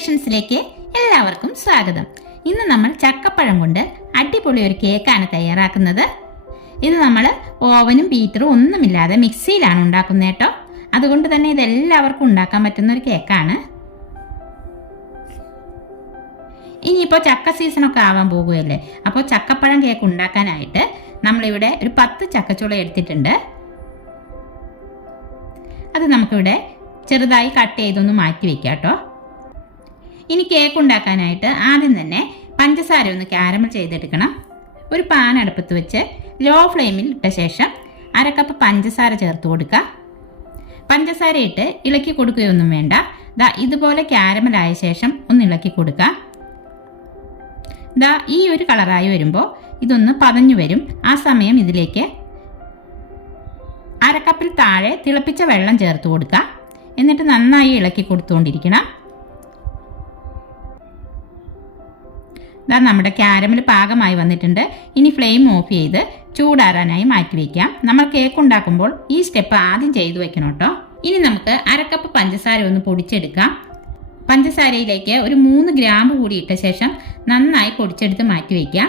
ക്രിയേഷൻസിലേക്ക് എല്ലാവർക്കും സ്വാഗതം. ഇന്ന് നമ്മൾ ചക്കപ്പഴം കൊണ്ട് അടിപൊളി ഒരു കേക്കാണ് തയ്യാറാക്കുന്നത്. ഇത് നമ്മൾ ഓവനും ബീറ്ററും ഒന്നുമില്ലാതെ മിക്സിയിലാണ് ഉണ്ടാക്കുന്നത് കേട്ടോ. അതുകൊണ്ട് തന്നെ ഇത് എല്ലാവർക്കും ഉണ്ടാക്കാൻ പറ്റുന്ന ഒരു കേക്കാണ്. ഇനിയിപ്പോൾ ചക്ക സീസണൊക്കെ ആവാൻ പോകുകയല്ലേ, അപ്പോൾ ചക്കപ്പഴം കേക്ക് ഉണ്ടാക്കാനായിട്ട് നമ്മളിവിടെ ഒരു 10 ചക്കച്ചുള എടുത്തിട്ടുണ്ട്. അത് നമുക്കിവിടെ ചെറുതായി കട്ട് ചെയ്തൊന്ന് മാറ്റി വെക്കാം കേട്ടോ. ഇനി കേക്ക് ഉണ്ടാക്കാനായിട്ട് ആദ്യം തന്നെ പഞ്ചസാര ഒന്ന് കാരമൽ ചെയ്തെടുക്കണം. ഒരു പാൻ അടുപ്പത്ത് വെച്ച് ലോ ഫ്ലെയിമിൽ ഇട്ട ശേഷം 1/2 കപ്പ് പഞ്ചസാര ചേർത്ത് കൊടുക്കുക. പഞ്ചസാര ഇട്ട് ഇളക്കി കൊടുക്കുകയൊന്നും വേണ്ട. ഇതുപോലെ കാരമലായ ശേഷം ഒന്ന് ഇളക്കി കൊടുക്കുക. ഈ ഒരു കളറായി വരുമ്പോൾ ഇതൊന്ന് പതഞ്ഞു വരും. ആ സമയം ഇതിലേക്ക് 1/2 കപ്പിൽ താഴെ തിളപ്പിച്ച വെള്ളം ചേർത്ത് കൊടുക്കുക. എന്നിട്ട് നന്നായി ഇളക്കി കൊടുത്തുകൊണ്ടിരിക്കണം. നമ്മുടെ കാരമൽ പാകമായി വന്നിട്ടുണ്ട്. ഇനി ഫ്ലെയിം ഓഫ് ചെയ്ത് ചൂടാറാനായി മാറ്റി വയ്ക്കാം. നമ്മൾ കേക്ക് ഉണ്ടാക്കുമ്പോൾ ഈ സ്റ്റെപ്പ് ആദ്യം ചെയ്തു വെക്കണം കേട്ടോ. ഇനി നമുക്ക് 1/2 കപ്പ് പഞ്ചസാര ഒന്ന് പൊടിച്ചെടുക്കാം. പഞ്ചസാരയിലേക്ക് ഒരു 3 ഗ്രാമ്പ് കൂടി ഇട്ട ശേഷം നന്നായി പൊടിച്ചെടുത്ത് മാറ്റി വയ്ക്കാം.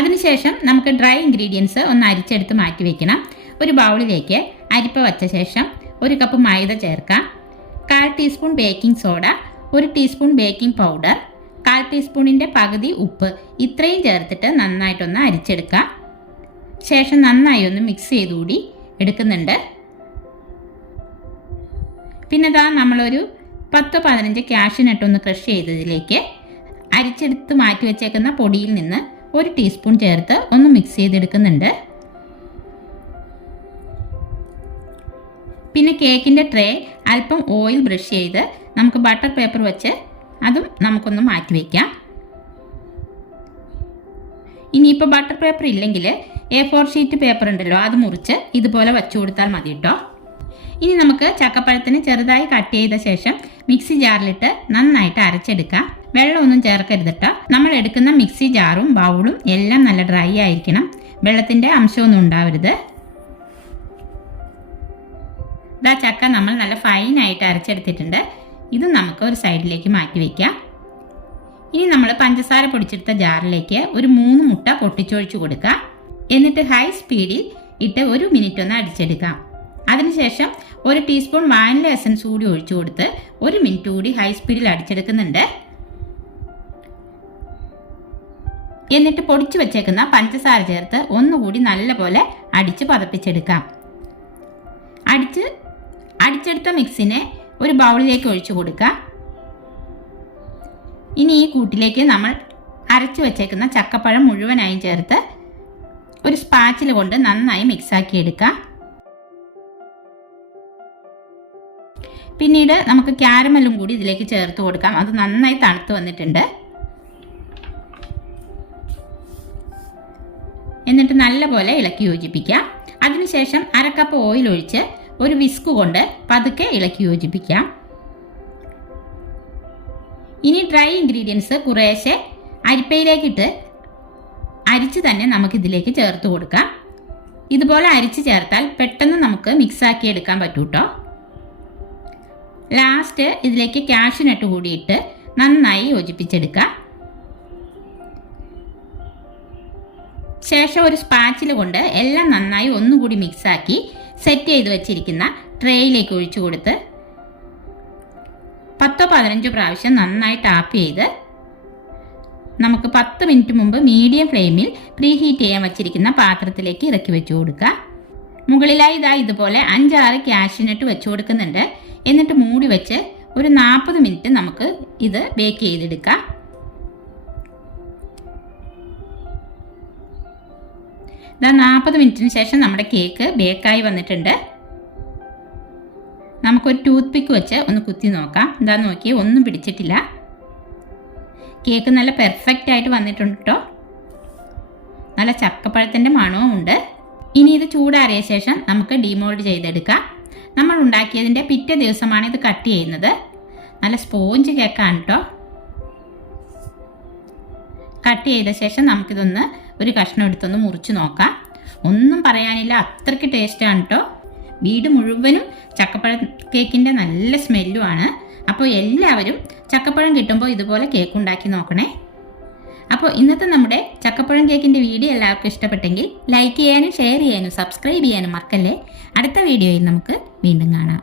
അതിനുശേഷം നമുക്ക് ഡ്രൈ ഇൻഗ്രീഡിയൻസ് ഒന്ന് അരിച്ചെടുത്ത് മാറ്റി വയ്ക്കണം. ഒരു ബൗളിലേക്ക് അരിപ്പ വച്ച ശേഷം 1 കപ്പ് മൈദ ചേർക്കാം. 1/4 teaspoon baking soda, 1 teaspoon baking powder, 1/4 ടീസ്പൂണിൻ്റെ പകുതി ഉപ്പ്, ഇത്രയും ചേർത്തിട്ട് നന്നായിട്ടൊന്ന് അരിച്ചെടുക്കാം. ശേഷം നന്നായി ഒന്ന് മിക്സ് ചെയ്തുകൂടി എടുക്കുന്നുണ്ട്. പിന്നെ നമ്മളൊരു 10-15 കാഷ്യൂനട്ട് ഒന്ന് ക്രഷ് ചെയ്തതിലേക്ക് അരിച്ചെടുത്ത് മാറ്റി വെച്ചേക്കുന്ന പൊടിയിൽ നിന്ന് 1 ടീസ്പൂൺ ചേർത്ത് ഒന്ന് മിക്സ് ചെയ്തെടുക്കുന്നുണ്ട്. പിന്നെ കേക്കിൻ്റെ ട്രേ അല്പം ഓയിൽ ബ്രഷ് ചെയ്ത് നമുക്ക് ബട്ടർ പേപ്പർ വെച്ച് അതും നമുക്കൊന്ന് മാറ്റി വയ്ക്കാം. ഇനിയിപ്പോൾ ബട്ടർ പേപ്പർ ഇല്ലെങ്കിൽ A4 ഷീറ്റ് പേപ്പർ ഉണ്ടല്ലോ, അത് മുറിച്ച് ഇതുപോലെ വച്ചു കൊടുത്താൽ മതി കേട്ടോ. ഇനി നമുക്ക് ചക്കപ്പഴത്തിന് ചെറുതായി കട്ട് ചെയ്ത ശേഷം മിക്സി ജാറിലിട്ട് നന്നായിട്ട് അരച്ചെടുക്കാം. വെള്ളമൊന്നും ചേർക്കരുതിട്ടോ. നമ്മൾ എടുക്കുന്ന മിക്സി ജാറും ബൗളും എല്ലാം നല്ല ഡ്രൈ ആയിരിക്കണം. വെള്ളത്തിൻ്റെ അംശമൊന്നും ഉണ്ടാവരുത്. ചക്ക നമ്മൾ നല്ല ഫൈനായിട്ട് അരച്ചെടുത്തിട്ടുണ്ട്. ഇത് നമുക്ക് ഒരു സൈഡിലേക്ക് മാറ്റി വയ്ക്കാം. ഇനി നമ്മൾ പഞ്ചസാര പൊടിച്ചെടുത്ത ജാറിലേക്ക് ഒരു 3 മുട്ട പൊട്ടിച്ചൊഴിച്ചു കൊടുക്കുക. എന്നിട്ട് ഹൈ സ്പീഡിൽ ഇട്ട് 1 മിനിറ്റ് ഒന്ന് അടിച്ചെടുക്കാം. അതിനുശേഷം 1 ടീസ്പൂൺ വാനില എസൻസ് കൂടി ഒഴിച്ചു കൊടുത്ത് 1 മിനിറ്റ് കൂടി ഹൈ സ്പീഡിൽ അടിച്ചെടുക്കുന്നുണ്ട്. എന്നിട്ട് പൊടിച്ചു വെച്ചേക്കുന്ന പഞ്ചസാര ചേർത്ത് ഒന്നുകൂടി നല്ലപോലെ അടിച്ച് പതപ്പിച്ചെടുക്കാം. അടിച്ചെടുത്ത മിക്സിനെ ഒരു ബൗളിലേക്ക് ഒഴിച്ചു കൊടുക്കുക. ഇനി ഈ കൂട്ടിലേക്ക് നമ്മൾ അരച്ചു വെച്ചേക്കുന്ന ചക്കപ്പഴം മുഴുവനായും ചേർത്ത് ഒരു സ്പാച്ചിൽ കൊണ്ട് നന്നായി മിക്സാക്കി എടുക്കാം. പിന്നീട് നമുക്ക് കാരമലും കൂടി ഇതിലേക്ക് ചേർത്ത് കൊടുക്കാം. അത് നന്നായി തണുത്ത് വന്നിട്ടുണ്ട്. എന്നിട്ട് നല്ലപോലെ ഇളക്കി യോജിപ്പിക്കാം. അതിനുശേഷം 1/2 കപ്പ് ഓയിൽ ഒഴിച്ച് ഒരു വിസ്ക് കൊണ്ട് പതുക്കെ ഇളക്കി യോജിപ്പിക്കാം. ഇനി ഡ്രൈ ഇൻഗ്രീഡിയൻസ് കുറേശ്ശെ അരിപ്പയിലേക്കിട്ട് അരിച്ച് തന്നെ നമുക്കിതിലേക്ക് ചേർത്ത് കൊടുക്കാം. ഇതുപോലെ അരിച്ച് ചേർത്താൽ പെട്ടെന്ന് നമുക്ക് മിക്സാക്കി എടുക്കാൻ പറ്റും കേട്ടോ. ലാസ്റ്റ് ഇതിലേക്ക് കാഷ്യൂനട്ട് കൂടി ഇട്ട് നന്നായി യോജിപ്പിച്ചെടുക്കാം. ശേഷം ഒരു സ്പാച്ചിൽ കൊണ്ട് എല്ലാം നന്നായി ഒന്നുകൂടി മിക്സാക്കി സെറ്റ് ചെയ്ത് വെച്ചിരിക്കുന്ന ട്രേയിലേക്ക് ഒഴിച്ചു കൊടുത്ത് 10-15 പ്രാവശ്യം നന്നായി ടാപ്പ് ചെയ്ത് നമുക്ക് 10 മിനിറ്റ് മുമ്പ് മീഡിയം ഫ്ലെയിമിൽ പ്രീഹീറ്റ് ചെയ്യാൻ വച്ചിരിക്കുന്ന പാത്രത്തിലേക്ക് ഇറക്കി വെച്ചു കൊടുക്കുക. മുകളിലായി ഇതുപോലെ 5-6 കാഷ്യൂനട്ട് വെച്ചു കൊടുക്കുന്നുണ്ട്. എന്നിട്ട് മൂടി വെച്ച് ഒരു 40 മിനിറ്റ് നമുക്ക് ഇത് ബേക്ക് ചെയ്തെടുക്കാം. 40 മിനിറ്റിന് ശേഷം നമ്മുടെ കേക്ക് ബേക്കായി വന്നിട്ടുണ്ട്. നമുക്കൊരു ടൂത്ത് പിക്ക് വെച്ച് ഒന്ന് കുത്തി നോക്കാം. നോക്കിയേ, ഒന്നും പിടിച്ചിട്ടില്ല. കേക്ക് നല്ല പെർഫെക്റ്റ് ആയിട്ട് വന്നിട്ടുണ്ട് കേട്ടോ. നല്ല ചക്കപ്പഴത്തിൻ്റെ മണവും ഉണ്ട്. ഇനി ഇത് ചൂടാറിയ ശേഷം നമുക്ക് ഡീമോൾഡ് ചെയ്തെടുക്കാം. നമ്മൾ ഉണ്ടാക്കിയതിൻ്റെ പിറ്റേ ദിവസമാണ് ഇത് കട്ട് ചെയ്യുന്നത്. നല്ല സ്പോഞ്ച് കേക്കാണ് കേട്ടോ. കട്ട് ചെയ്ത ശേഷം നമുക്കിതൊന്ന് ഒരു കഷ്ണം എടുത്തൊന്ന് മുറിച്ച് നോക്കാം. ഒന്നും പറയാനില്ല, അത്രയ്ക്ക് ടേസ്റ്റാണ് കേട്ടോ. വീട് മുഴുവനും ചക്കപ്പഴം കേക്കിൻ്റെ നല്ല സ്മെല്ലുമാണ്. അപ്പോൾ എല്ലാവരും ചക്കപ്പഴം കിട്ടുമ്പോൾ ഇതുപോലെ കേക്ക് ഉണ്ടാക്കി നോക്കണേ. അപ്പോൾ ഇന്നത്തെ നമ്മുടെ ചക്കപ്പഴം കേക്കിൻ്റെ വീഡിയോ എല്ലാവർക്കും ഇഷ്ടപ്പെട്ടെങ്കിൽ ലൈക്ക് ചെയ്യാനും ഷെയർ ചെയ്യാനും സബ്സ്ക്രൈബ് ചെയ്യാനും മറക്കല്ലേ. അടുത്ത വീഡിയോയിൽ നമുക്ക് വീണ്ടും കാണാം.